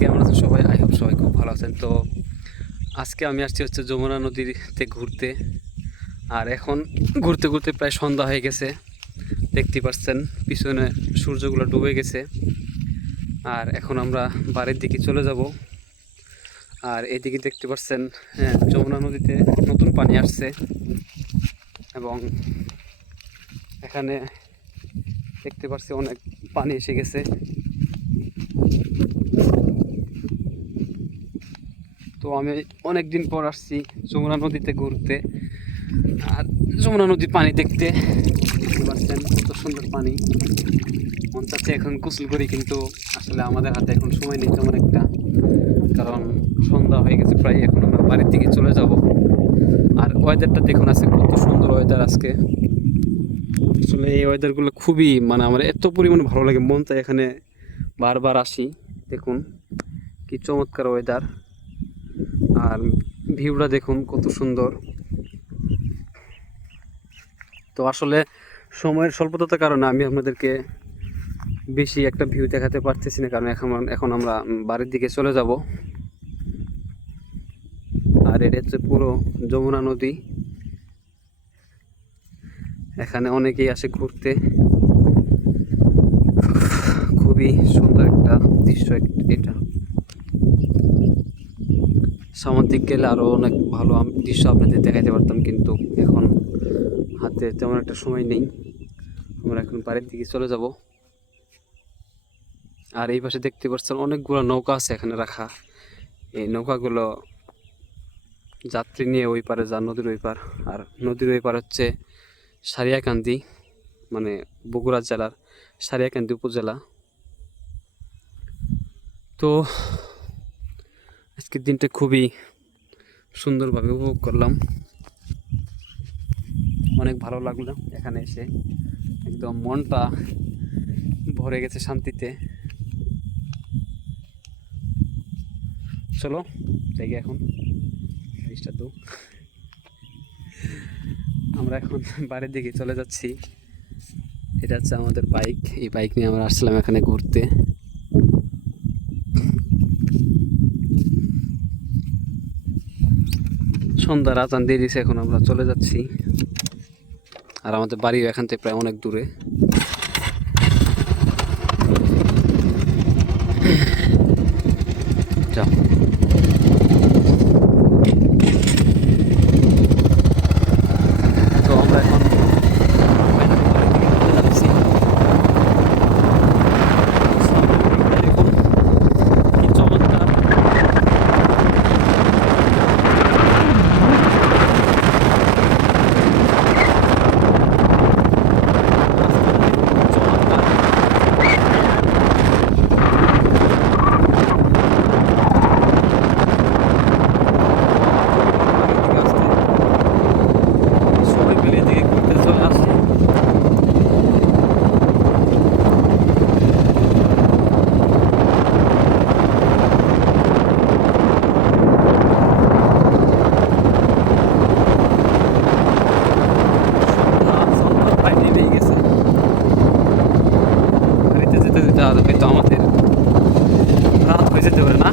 কেমন আছেন সবাই? আই হোপ সবাই খুব ভালো আছেন। তো আজকে আমি আসছি হচ্ছে যমুনা নদীতে ঘুরতে। আর এখন ঘুরতে ঘুরতে প্রায় সন্ধ্যা হয়ে গেছে। দেখতে পাচ্ছেন পিছনে সূর্যগুলো ডুবে গেছে। আর এখন আমরা বাড়ির দিকে চলে যাব। আর এদিকে দেখতে পাচ্ছেন, হ্যাঁ, যমুনা নদীতে নতুন পানি আসছে এবং এখানে দেখতে পাচ্ছি অনেক পানি এসে গেছে। তো আমি অনেক দিন পর আসছি যমুনা নদীতে ঘুরতে। আর যমুনা নদীর পানি দেখতে পাচ্ছেন কত সুন্দর পানি। মন চাচ্ছে এখন গোসল করি, কিন্তু আসলে আমাদের হাতে এখন সময় নেই তেমন একটা, কারণ সন্ধ্যা হয়ে গেছে প্রায়। এখন আমরা বাড়ির দিকে চলে যাব। আর ওয়েদারটা দেখুন, আছে কত সুন্দর ওয়েদার আজকে। আসলে এই ওয়েদারগুলো খুবই, মানে আমার এত পরিমাণে ভালো লাগে, মন চাই এখানে বারবার আসি। দেখুন কি চমৎকার ওয়েদার, আর ভিউটা দেখুন কত সুন্দর। তো আসলে সময়ের স্বল্পতার কারণে আমি আপনাদেরকে বেশি একটা ভিউ দেখাতে পারতেছি না, কারণ এখন আমরা বাড়ির দিকে চলে যাব। আর এটা হচ্ছে পুরো যমুনা নদী। এখানে অনেকেই আসে ঘুরতে। খুবই সুন্দর একটা দৃশ্য এটা। সামুদ্রিক গেলে আরও অনেক ভালো দৃশ্য আপনাদের দেখাতে পারতাম, কিন্তু এখন হাতে তেমন একটা সময় নেই। আমরা এখন বাড়ির দিকে চলে যাব। আর এই পাশে দেখতে পাচ্ছেন অনেকগুলো নৌকা আছে এখানে রাখা। এই নৌকাগুলো যাত্রী নিয়ে ওই পারে যান, নদীর ওই পার। আর নদীর ওই পার হচ্ছে সারিয়াকান্দি, মানে বগুড়া জেলার সারিয়াকান্দি উপজেলা। তো আজকের দিনটা খুবই সুন্দরভাবে উপভোগ করলাম। অনেক ভালো লাগলো এখানে এসে, একদম মনটা ভরে গেছে শান্তিতে। চলো যাই এখন, তো আমরা এখন বাড়ির দিকে চলে যাচ্ছি। এটা হচ্ছে আমাদের বাইক। এই বাইক নিয়ে আমরা আসছিলাম এখানে ঘুরতে। সন্ধ্যার আজান দিয়ে দিয়েছে, এখন আমরা চলে যাচ্ছি। আর আমাদের বাড়িও এখান থেকে প্রায় অনেক দূরে। যাও। তো আমরা এখন যাচ্ছি। দেখুন কি চমৎকার। সবাই মিলে এদিকে ঘুরতে চলে আসি। সন্ধ্যা প্রায় নেমেই গেছে। বাড়িতে যেতে যেতে আর হয়তো আমাদের রাত হয়ে যেতে পারে না।